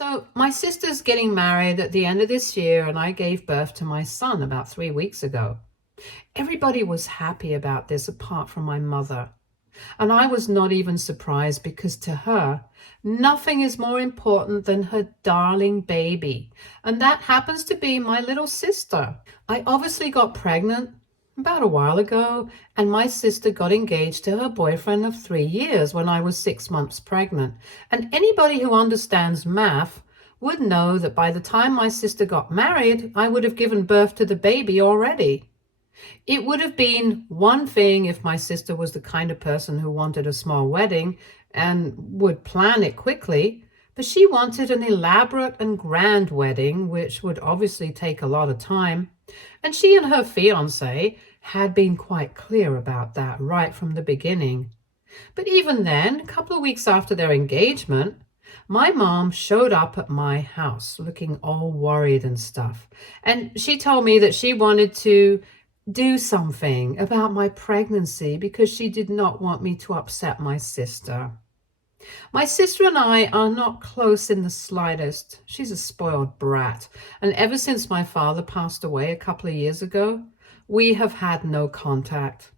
So, my sister's getting married at the end of this year, and I gave birth to my son about 3 weeks ago. Everybody was happy about this apart from my mother. And I was not even surprised because to her, nothing is more important than her darling baby. And that happens to be my little sister. I obviously got pregnant about a while ago, and my sister got engaged to her boyfriend of 3 years when I was 6 months pregnant. And anybody who understands math would know that by the time my sister got married, I would have given birth to the baby already. It would have been one thing if my sister was the kind of person who wanted a small wedding and would plan it quickly, but she wanted an elaborate and grand wedding, which would obviously take a lot of time. And she and her fiancé had been quite clear about that right from the beginning. But even then, a couple of weeks after their engagement, my mom showed up at my house looking all worried and stuff. And she told me that she wanted to do something about my pregnancy because she did not want me to upset my sister. My sister and I are not close in the slightest. She's a spoiled brat, and ever since my father passed away a couple of years ago, we have had no contact.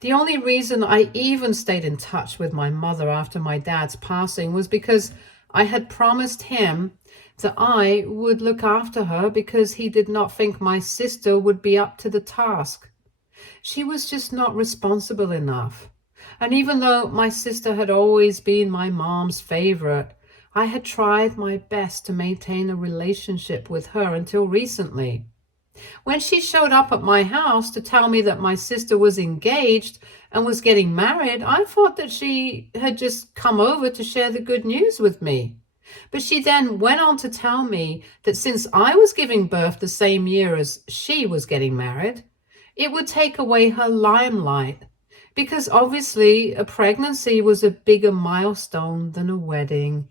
The only reason I even stayed in touch with my mother after my dad's passing was because I had promised him that I would look after her because he did not think my sister would be up to the task. She was just not responsible enough. And even though my sister had always been my mom's favorite, I had tried my best to maintain a relationship with her until recently. When she showed up at my house to tell me that my sister was engaged and was getting married, I thought that she had just come over to share the good news with me. But she then went on to tell me that since I was giving birth the same year as she was getting married, it would take away her limelight, because obviously a pregnancy was a bigger milestone than a wedding.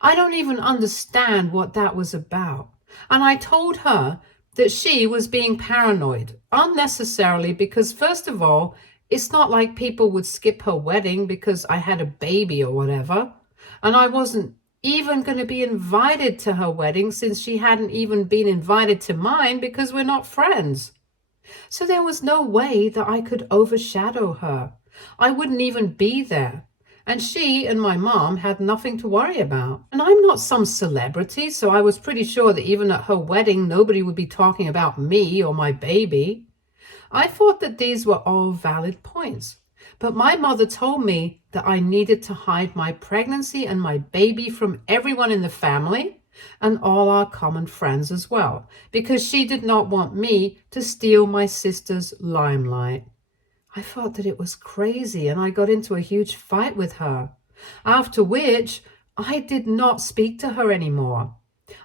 I don't even understand what that was about. And I told her that she was being paranoid unnecessarily because, first of all, it's not like people would skip her wedding because I had a baby or whatever. And I wasn't even going to be invited to her wedding since she hadn't even been invited to mine because we're not friends. So there was no way that I could overshadow her. I wouldn't even be there. And she and my mom had nothing to worry about. And I'm not some celebrity, so I was pretty sure that even at her wedding, nobody would be talking about me or my baby. I thought that these were all valid points. But my mother told me that I needed to hide my pregnancy and my baby from everyone in the family and all our common friends as well, because she did not want me to steal my sister's limelight. I thought that it was crazy, and I got into a huge fight with her, after which I did not speak to her anymore.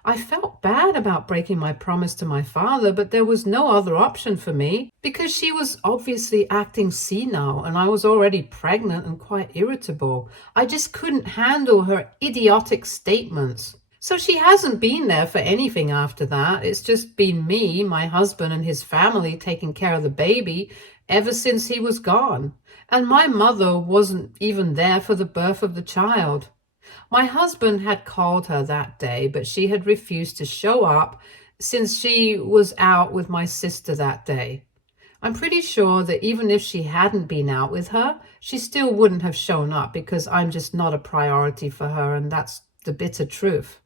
I felt bad about breaking my promise to my father, but there was no other option for me because she was obviously acting senile and I was already pregnant and quite irritable. I just couldn't handle her idiotic statements. So she hasn't been there for anything after that. It's just been me, my husband, and his family taking care of the baby ever since he was gone. And my mother wasn't even there for the birth of the child. My husband had called her that day, but she had refused to show up since she was out with my sister that day. I'm pretty sure that even if she hadn't been out with her, she still wouldn't have shown up because I'm just not a priority for her, and that's the bitter truth.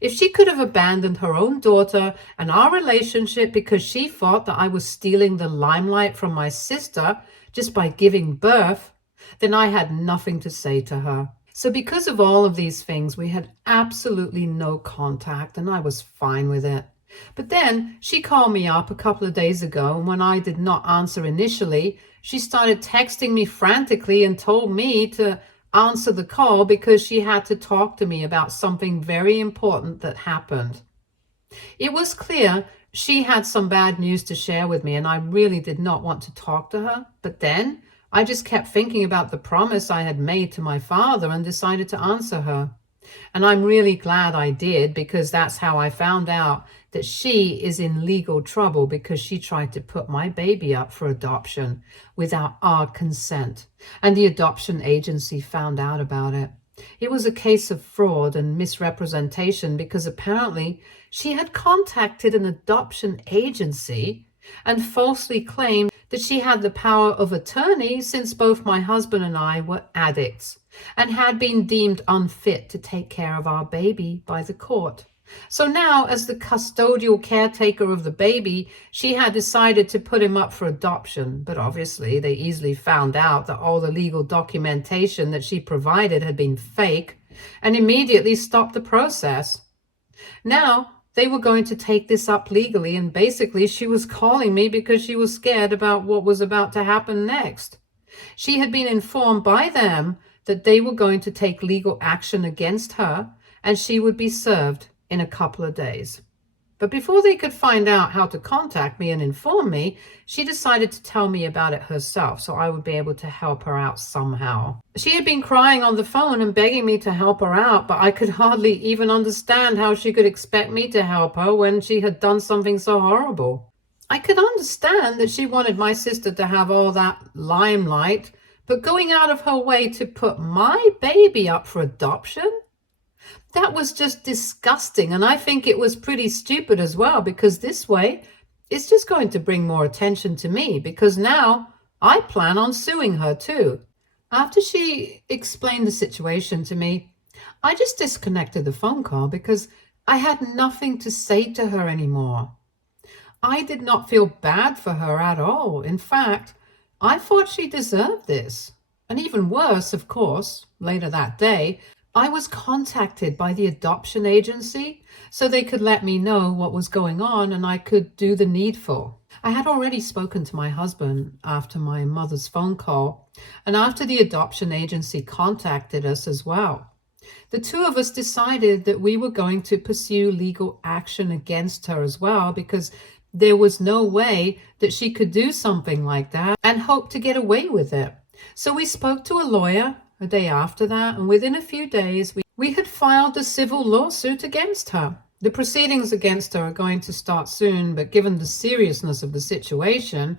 If she could have abandoned her own daughter and our relationship because she thought that I was stealing the limelight from my sister just by giving birth, then I had nothing to say to her. So because of all of these things, we had absolutely no contact, and I was fine with it. But then she called me up a couple of days ago, and when I did not answer initially, she started texting me frantically and told me to answer the call because she had to talk to me about something very important that happened. It was clear she had some bad news to share with me, and I really did not want to talk to her. But then I just kept thinking about the promise I had made to my father and decided to answer her. And I'm really glad I did, because that's how I found out that she is in legal trouble because she tried to put my baby up for adoption without our consent. And the adoption agency found out about it. It was a case of fraud and misrepresentation because apparently she had contacted an adoption agency and falsely claimed that she had the power of attorney since both my husband and I were addicts and had been deemed unfit to take care of our baby by the court. So now, as the custodial caretaker of the baby, she had decided to put him up for adoption. But obviously, they easily found out that all the legal documentation that she provided had been fake and immediately stopped the process. Now, they were going to take this up legally, and basically she was calling me because she was scared about what was about to happen next. She had been informed by them that they were going to take legal action against her and she would be served in a couple of days. But before they could find out how to contact me and inform me, she decided to tell me about it herself so I would be able to help her out somehow. She had been crying on the phone and begging me to help her out, but I could hardly even understand how she could expect me to help her when she had done something so horrible. I could understand that she wanted my sister to have all that limelight, but going out of her way to put my baby up for adoption? That was just disgusting, and I think it was pretty stupid as well, because this way it's just going to bring more attention to me, because now I plan on suing her too. After she explained the situation to me, I just disconnected the phone call because I had nothing to say to her anymore. I did not feel bad for her at all. In fact, I thought she deserved this. And even worse, of course, later that day, I was contacted by the adoption agency so they could let me know what was going on and I could do the needful. I had already spoken to my husband after my mother's phone call and after the adoption agency contacted us as well. The two of us decided that we were going to pursue legal action against her as well, because there was no way that she could do something like that and hope to get away with it. So we spoke to a lawyer a day after that, and within a few days, we had filed a civil lawsuit against her. The proceedings against her are going to start soon, but given the seriousness of the situation,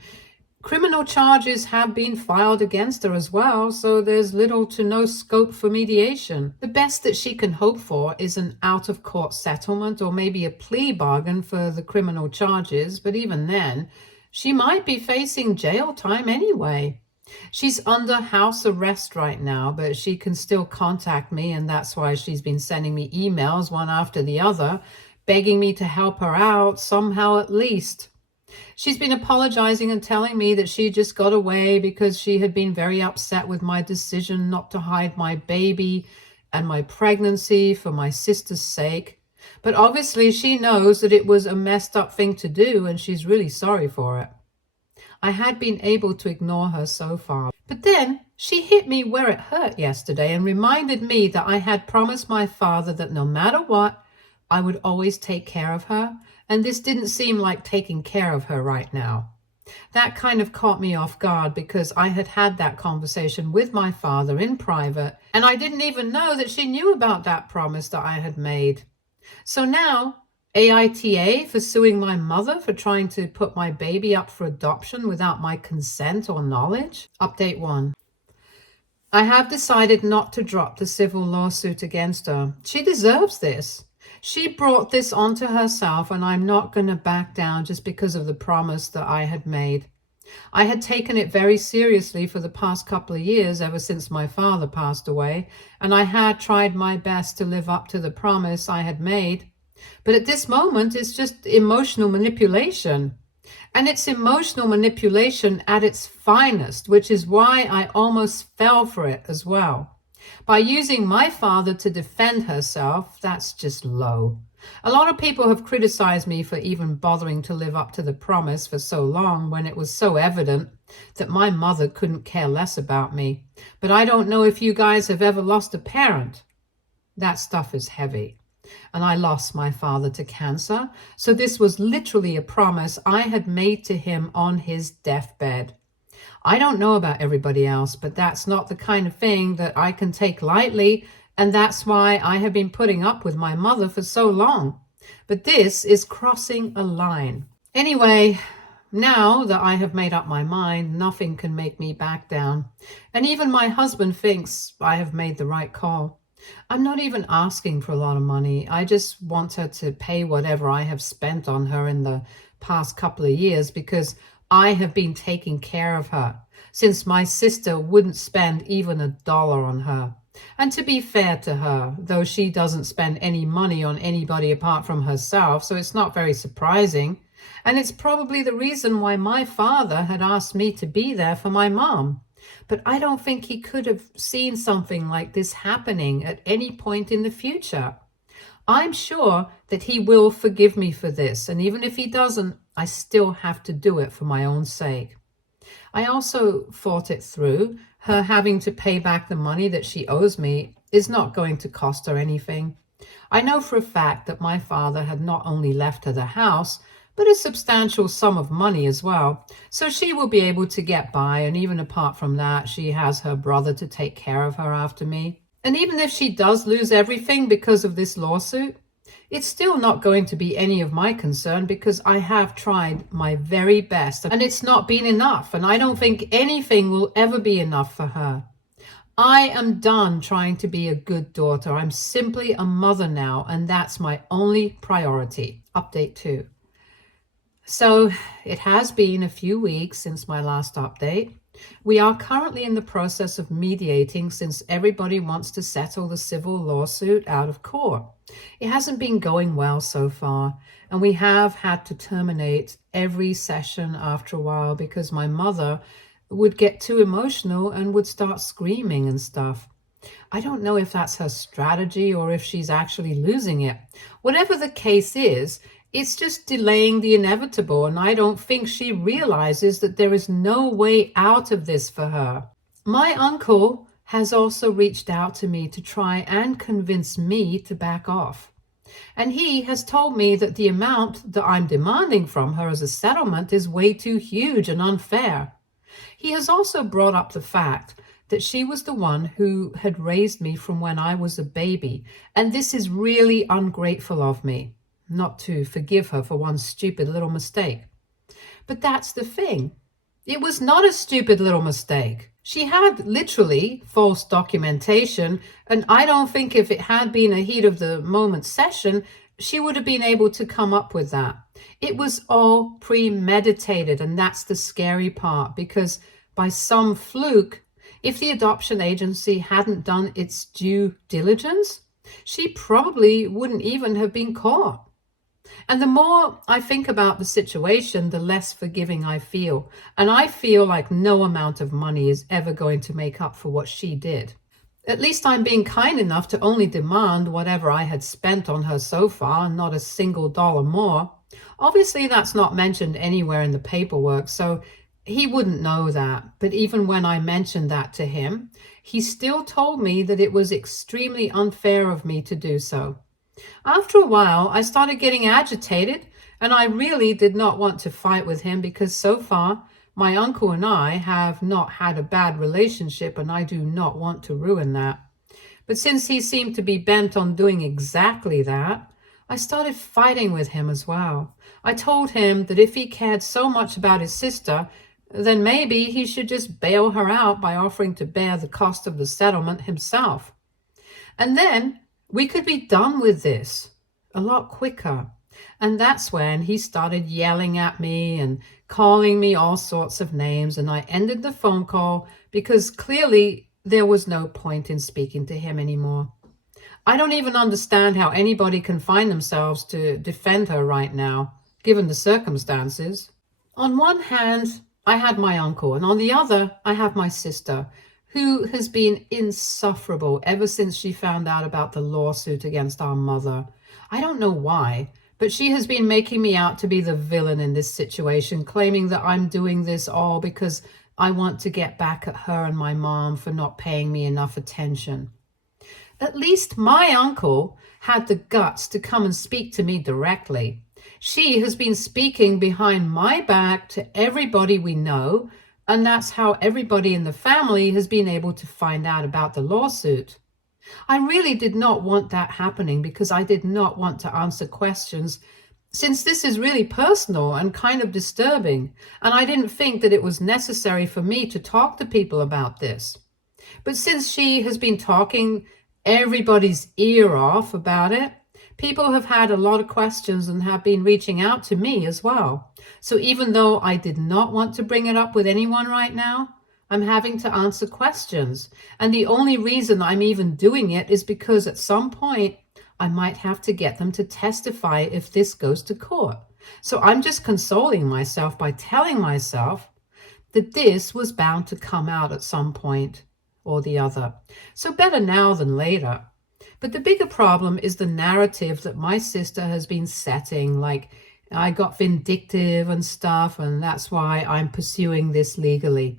criminal charges have been filed against her as well, so there's little to no scope for mediation. The best that she can hope for is an out-of-court settlement or maybe a plea bargain for the criminal charges, but even then, she might be facing jail time anyway. She's under house arrest right now, but she can still contact me, and that's why she's been sending me emails one after the other, begging me to help her out somehow at least. She's been apologizing and telling me that she just got away because she had been very upset with my decision not to hide my baby and my pregnancy for my sister's sake. But obviously she knows that it was a messed up thing to do, and she's really sorry for it. I had been able to ignore her so far. But then she hit me where it hurt yesterday and reminded me that I had promised my father that no matter what, I would always take care of her, and this didn't seem like taking care of her right now. That kind of caught me off guard because I had had that conversation with my father in private, and I didn't even know that she knew about that promise that I had made. So now, AITA for suing my mother for trying to put my baby up for adoption without my consent or knowledge. Update 1. I have decided not to drop the civil lawsuit against her. She deserves this. She brought this onto herself, and I'm not going to back down just because of the promise that I had made. I had taken it very seriously for the past couple of years, ever since my father passed away, and I had tried my best to live up to the promise I had made. But at this moment, it's just emotional manipulation. And it's emotional manipulation at its finest, which is why I almost fell for it as well. By using my father to defend herself, that's just low. A lot of people have criticized me for even bothering to live up to the promise for so long when it was so evident that my mother couldn't care less about me. But I don't know if you guys have ever lost a parent. That stuff is heavy. And I lost my father to cancer, so this was literally a promise I had made to him on his deathbed. I don't know about everybody else, but that's not the kind of thing that I can take lightly, and that's why I have been putting up with my mother for so long. But this is crossing a line. Anyway, now that I have made up my mind, nothing can make me back down. And even my husband thinks I have made the right call. I'm not even asking for a lot of money. I just want her to pay whatever I have spent on her in the past couple of years because I have been taking care of her since my sister wouldn't spend even $1 on her. And to be fair to her, though she doesn't spend any money on anybody apart from herself, so it's not very surprising. And it's probably the reason why my father had asked me to be there for my mom. But I don't think he could have seen something like this happening at any point in the future. I'm sure that he will forgive me for this, and even if he doesn't, I still have to do it for my own sake. I also thought it through. Her having to pay back the money that she owes me is not going to cost her anything. I know for a fact that my father had not only left her the house, but a substantial sum of money as well. So she will be able to get by, and even apart from that, she has her brother to take care of her after me. And even if she does lose everything because of this lawsuit, it's still not going to be any of my concern because I have tried my very best and it's not been enough, and I don't think anything will ever be enough for her. I am done trying to be a good daughter. I'm simply a mother now, and that's my only priority. Update 2. So it has been a few weeks since my last update. We are currently in the process of mediating since everybody wants to settle the civil lawsuit out of court. It hasn't been going well so far, and we have had to terminate every session after a while because my mother would get too emotional and would start screaming and stuff. I don't know if that's her strategy or if she's actually losing it. Whatever the case is, it's just delaying the inevitable, and I don't think she realizes that there is no way out of this for her. My uncle has also reached out to me to try and convince me to back off. And he has told me that the amount that I'm demanding from her as a settlement is way too huge and unfair. He has also brought up the fact that she was the one who had raised me from when I was a baby, and this is really ungrateful of me, not to forgive her for one stupid little mistake. But that's the thing. It was not a stupid little mistake. She had literally false documentation, and I don't think if it had been a heat of the moment session, she would have been able to come up with that. It was all premeditated, and that's the scary part, because by some fluke, if the adoption agency hadn't done its due diligence, she probably wouldn't even have been caught. And the more I think about the situation, the less forgiving I feel. And I feel like no amount of money is ever going to make up for what she did. At least I'm being kind enough to only demand whatever I had spent on her so far, not a single dollar more. Obviously, that's not mentioned anywhere in the paperwork, so he wouldn't know that. But even when I mentioned that to him, he still told me that it was extremely unfair of me to do so. After a while, I started getting agitated, and I really did not want to fight with him because so far, my uncle and I have not had a bad relationship, and I do not want to ruin that. But since he seemed to be bent on doing exactly that, I started fighting with him as well. I told him that if he cared so much about his sister, then maybe he should just bail her out by offering to bear the cost of the settlement himself. And then we could be done with this a lot quicker. And that's when he started yelling at me and calling me all sorts of names, and I ended the phone call because clearly there was no point in speaking to him anymore. I don't even understand how anybody can find themselves to defend her right now, given the circumstances. On one hand, I had my uncle, and on the other, I have my sister, who has been insufferable ever since she found out about the lawsuit against our mother. I don't know why, but she has been making me out to be the villain in this situation, claiming that I'm doing this all because I want to get back at her and my mom for not paying me enough attention. At least my uncle had the guts to come and speak to me directly. She has been speaking behind my back to everybody we know, and that's how everybody in the family has been able to find out about the lawsuit. I really did not want that happening because I did not want to answer questions, since this is really personal and kind of disturbing, and I didn't think that it was necessary for me to talk to people about this. But since she has been talking everybody's ear off about it. People have had a lot of questions and have been reaching out to me as well. So even though I did not want to bring it up with anyone right now, I'm having to answer questions. And the only reason I'm even doing it is because at some point I might have to get them to testify if this goes to court. So I'm just consoling myself by telling myself that this was bound to come out at some point or the other. So better now than later. But the bigger problem is the narrative that my sister has been setting, like I got vindictive and stuff, and that's why I'm pursuing this legally.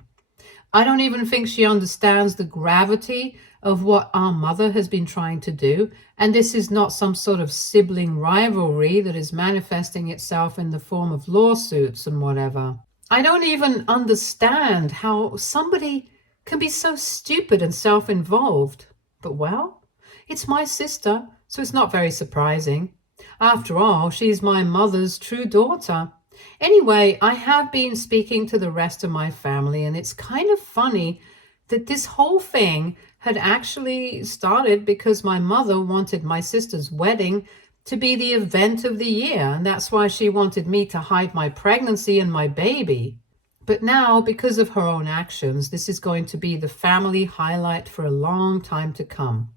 I don't even think she understands the gravity of what our mother has been trying to do, and this is not some sort of sibling rivalry that is manifesting itself in the form of lawsuits and whatever. I don't even understand how somebody can be so stupid and self-involved. But well, it's my sister, so it's not very surprising. After all, she's my mother's true daughter. Anyway, I have been speaking to the rest of my family, and it's kind of funny that this whole thing had actually started because my mother wanted my sister's wedding to be the event of the year, and that's why she wanted me to hide my pregnancy and my baby. But now, because of her own actions, this is going to be the family highlight for a long time to come.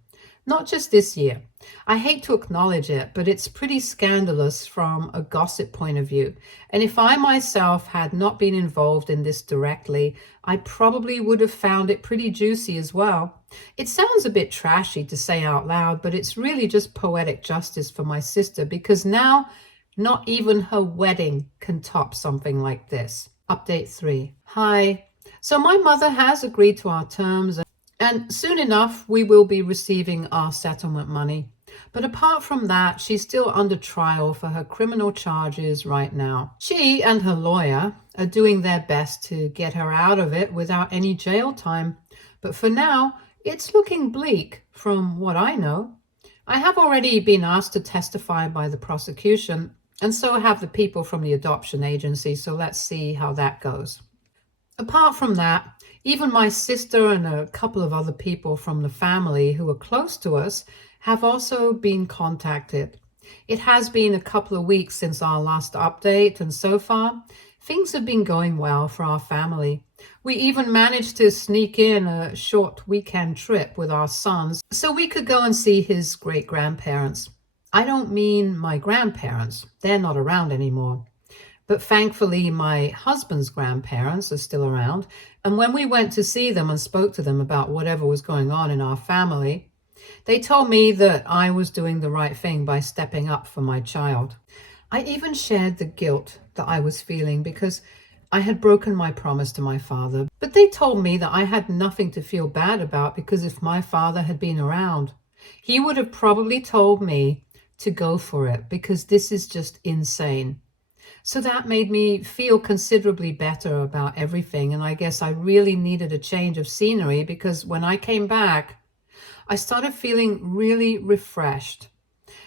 Not just this year. I hate to acknowledge it, but it's pretty scandalous from a gossip point of view. And if I myself had not been involved in this directly, I probably would have found it pretty juicy as well. It sounds a bit trashy to say out loud, but it's really just poetic justice for my sister, because now not even her wedding can top something like this. Update 3. Hi. So my mother has agreed to our terms, and soon enough, we will be receiving our settlement money. But apart from that, she's still under trial for her criminal charges right now. She and her lawyer are doing their best to get her out of it without any jail time. But for now, it's looking bleak from what I know. I have already been asked to testify by the prosecution, and so have the people from the adoption agency, so let's see how that goes. Apart from that, even my sister and a couple of other people from the family who are close to us have also been contacted. It has been a couple of weeks since our last update, and so far, things have been going well for our family. We even managed to sneak in a short weekend trip with our sons so we could go and see his great-grandparents. I don't mean my grandparents. They're not around anymore. But thankfully, my husband's grandparents are still around. And when we went to see them and spoke to them about whatever was going on in our family, they told me that I was doing the right thing by stepping up for my child. I even shared the guilt that I was feeling because I had broken my promise to my father. But they told me that I had nothing to feel bad about, because if my father had been around, he would have probably told me to go for it, because this is just insane. So that made me feel considerably better about everything. And I guess I really needed a change of scenery, because when I came back, I started feeling really refreshed.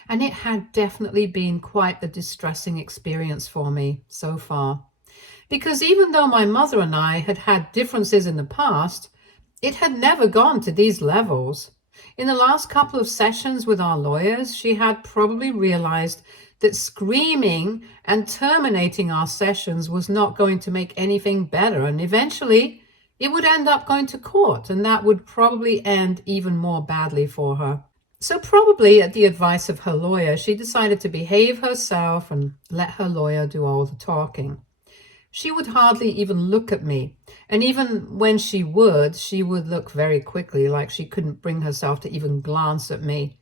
And it had definitely been quite a distressing experience for me so far. Because even though my mother and I had had differences in the past, it had never gone to these levels. In the last couple of sessions with our lawyers, she had probably realized that screaming and terminating our sessions was not going to make anything better, and eventually it would end up going to court, and that would probably end even more badly for her. So probably at the advice of her lawyer, she decided to behave herself and let her lawyer do all the talking. She would hardly even look at me, and even when she would look very quickly, like she couldn't bring herself to even glance at me.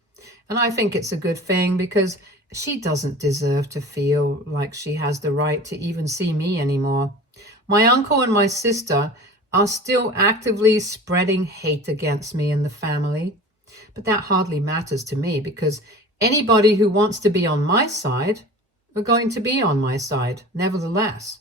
And I think it's a good thing, because she doesn't deserve to feel like she has the right to even see me anymore. My uncle and my sister are still actively spreading hate against me in the family. But that hardly matters to me, because anybody who wants to be on my side are going to be on my side, nevertheless.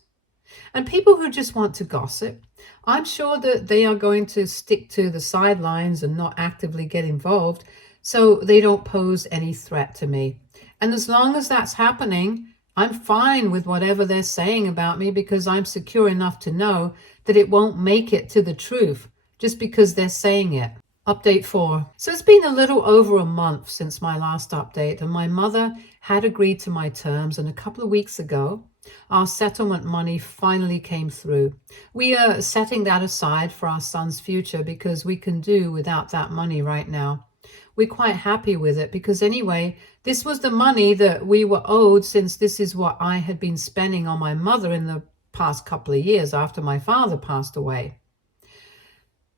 And people who just want to gossip, I'm sure that they are going to stick to the sidelines and not actively get involved, so they don't pose any threat to me. And as long as that's happening, I'm fine with whatever they're saying about me, because I'm secure enough to know that it won't make it to the truth just because they're saying it. Update 4. So it's been a little over a month since my last update, and my mother had agreed to my terms, and a couple of weeks ago, our settlement money finally came through. We are setting that aside for our son's future because we can do without that money right now. We're quite happy with it because anyway, this was the money that we were owed, since this is what I had been spending on my mother in the past couple of years after my father passed away.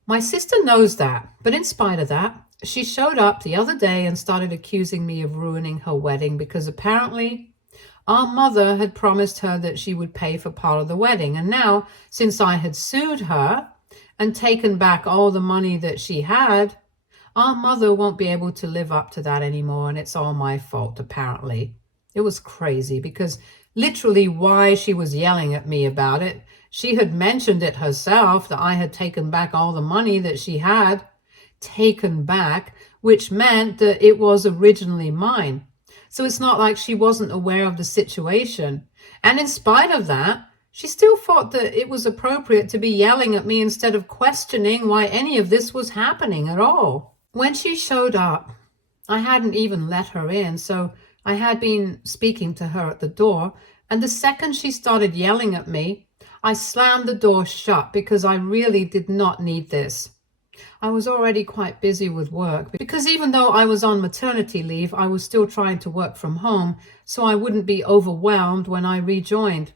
My sister knows that, but in spite of that, she showed up the other day and started accusing me of ruining her wedding because apparently our mother had promised her that she would pay for part of the wedding. And now, since I had sued her and taken back all the money that she had, our mother won't be able to live up to that anymore, and it's all my fault, apparently. It was crazy because literally why she was yelling at me about it, she had mentioned it herself that I had taken back all the money that she had taken back, which meant that it was originally mine. So it's not like she wasn't aware of the situation. And in spite of that, she still thought that it was appropriate to be yelling at me instead of questioning why any of this was happening at all. When she showed up, I hadn't even let her in, so I had been speaking to her at the door, and the second she started yelling at me, I slammed the door shut because I really did not need this. I was already quite busy with work because even though I was on maternity leave, I was still trying to work from home so I wouldn't be overwhelmed when I rejoined.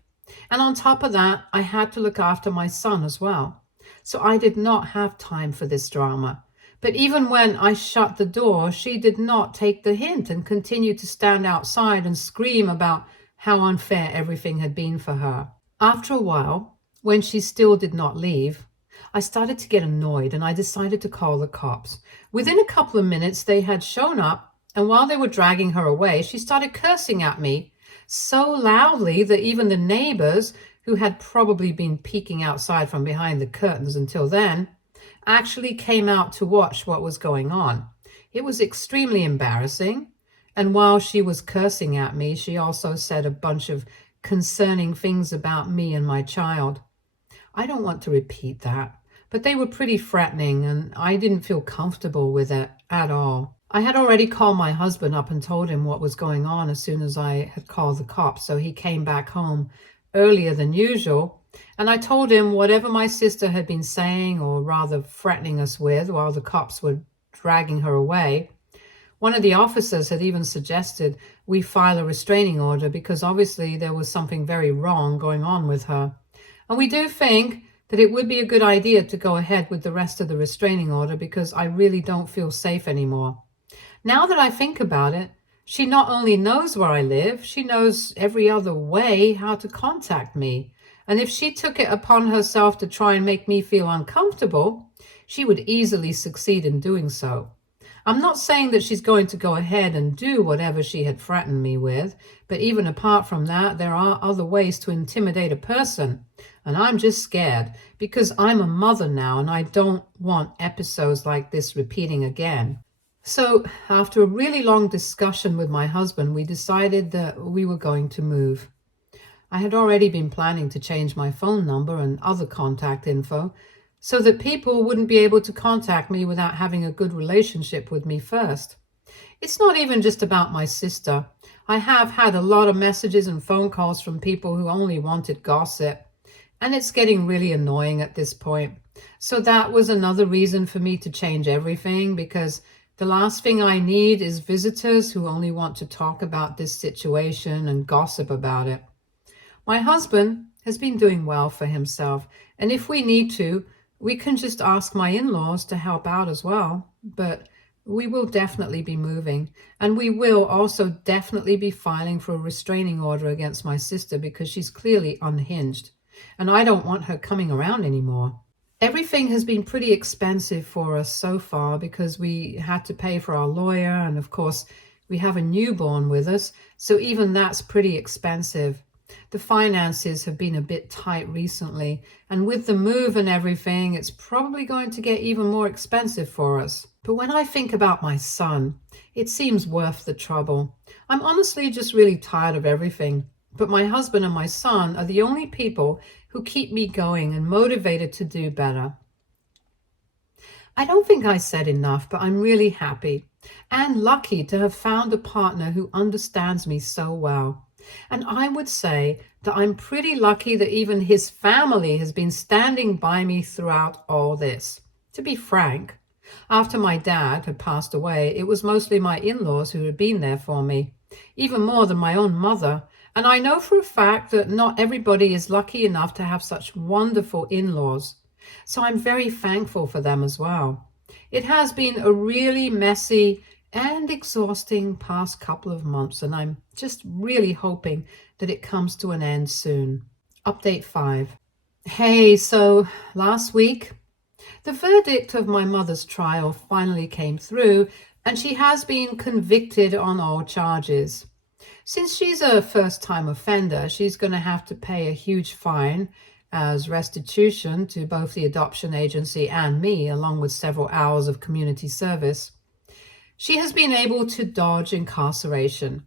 And on top of that, I had to look after my son as well. So I did not have time for this drama. But even when I shut the door, she did not take the hint and continued to stand outside and scream about how unfair everything had been for her. After a while, when she still did not leave, I started to get annoyed and I decided to call the cops. Within a couple of minutes, they had shown up, and while they were dragging her away, she started cursing at me so loudly that even the neighbors, who had probably been peeking outside from behind the curtains until then, actually came out to watch what was going on. It was extremely embarrassing, and while she was cursing at me, she also said a bunch of concerning things about me and my child. I don't want to repeat that, but they were pretty threatening and I didn't feel comfortable with it at all. I had already called my husband up and told him what was going on as soon as I had called the cops, so he came back home earlier than usual, and I told him whatever my sister had been saying, or rather threatening us with, while the cops were dragging her away. One of the officers had even suggested we file a restraining order because obviously there was something very wrong going on with her. And we do think that it would be a good idea to go ahead with the rest of the restraining order because I really don't feel safe anymore. Now that I think about it, she not only knows where I live, she knows every other way how to contact me. And if she took it upon herself to try and make me feel uncomfortable, she would easily succeed in doing so. I'm not saying that she's going to go ahead and do whatever she had threatened me with, but even apart from that, there are other ways to intimidate a person. And I'm just scared because I'm a mother now and I don't want episodes like this repeating again. So after a really long discussion with my husband, we decided that we were going to move. I had already been planning to change my phone number and other contact info so that people wouldn't be able to contact me without having a good relationship with me first. It's not even just about my sister. I have had a lot of messages and phone calls from people who only wanted gossip, and it's getting really annoying at this point. So that was another reason for me to change everything, because the last thing I need is visitors who only want to talk about this situation and gossip about it. My husband has been doing well for himself, and if we need to, we can just ask my in-laws to help out as well. But we will definitely be moving, and we will also definitely be filing for a restraining order against my sister because she's clearly unhinged, and I don't want her coming around anymore. Everything has been pretty expensive for us so far because we had to pay for our lawyer, and of course we have a newborn with us, so even that's pretty expensive. The finances have been a bit tight recently, and with the move and everything, it's probably going to get even more expensive for us. But when I think about my son, it seems worth the trouble. I'm honestly just really tired of everything, but my husband and my son are the only people who keep me going and motivated to do better. I don't think I said enough, but I'm really happy and lucky to have found a partner who understands me so well. And I would say that I'm pretty lucky that even his family has been standing by me throughout all this. To be frank, after my dad had passed away, it was mostly my in-laws who had been there for me, even more than my own mother. And I know for a fact that not everybody is lucky enough to have such wonderful in-laws. So I'm very thankful for them as well. It has been a really messy and exhausting past couple of months, and I'm just really hoping that it comes to an end soon. Update 5. Hey, so last week, the verdict of my mother's trial finally came through, and she has been convicted on all charges. Since she's a first-time offender, she's going to have to pay a huge fine as restitution to both the adoption agency and me, along with several hours of community service. She has been able to dodge incarceration,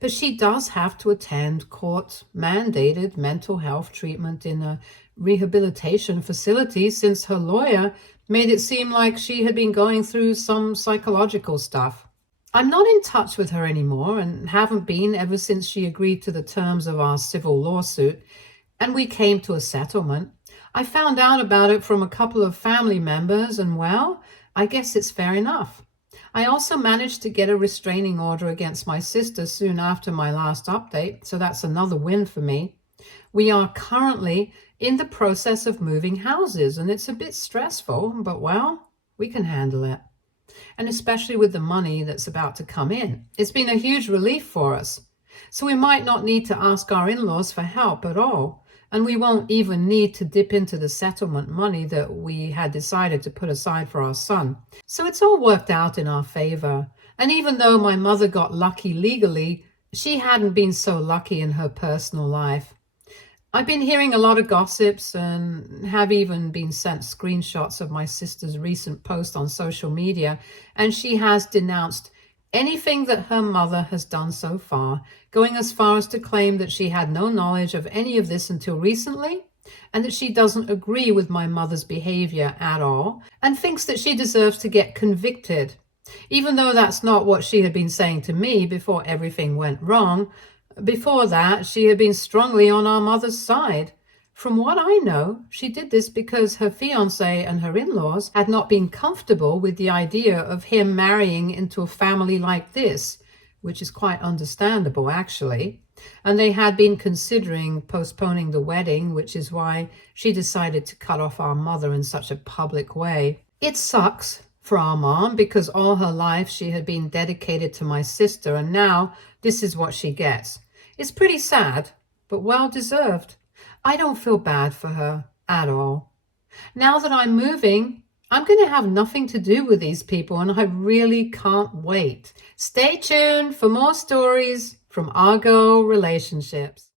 but she does have to attend court-mandated mental health treatment in a rehabilitation facility since her lawyer made it seem like she had been going through some psychological stuff. I'm not in touch with her anymore and haven't been ever since she agreed to the terms of our civil lawsuit and we came to a settlement. I found out about it from a couple of family members and, well, I guess it's fair enough. I also managed to get a restraining order against my sister soon after my last update, so that's another win for me. We are currently in the process of moving houses, and it's a bit stressful, but, well, we can handle it. And especially with the money that's about to come in, it's been a huge relief for us. So we might not need to ask our in-laws for help at all. And we won't even need to dip into the settlement money that we had decided to put aside for our son. So it's all worked out in our favor. And even though my mother got lucky legally, she hadn't been so lucky in her personal life. I've been hearing a lot of gossips and have even been sent screenshots of my sister's recent post on social media, and she has denounced anything that her mother has done so far, going as far as to claim that she had no knowledge of any of this until recently, and that she doesn't agree with my mother's behavior at all, and thinks that she deserves to get convicted, even though that's not what she had been saying to me before everything went wrong. Before that, she had been strongly on our mother's side. From what I know, she did this because her fiancé and her in-laws had not been comfortable with the idea of him marrying into a family like this, which is quite understandable, actually. And they had been considering postponing the wedding, which is why she decided to cut off our mother in such a public way. It sucks for our mom because all her life she had been dedicated to my sister, and now this is what she gets. It's pretty sad, but well deserved. I don't feel bad for her at all. Now that I'm moving, I'm going to have nothing to do with these people, and I really can't wait. Stay tuned for more stories from our girl relationships.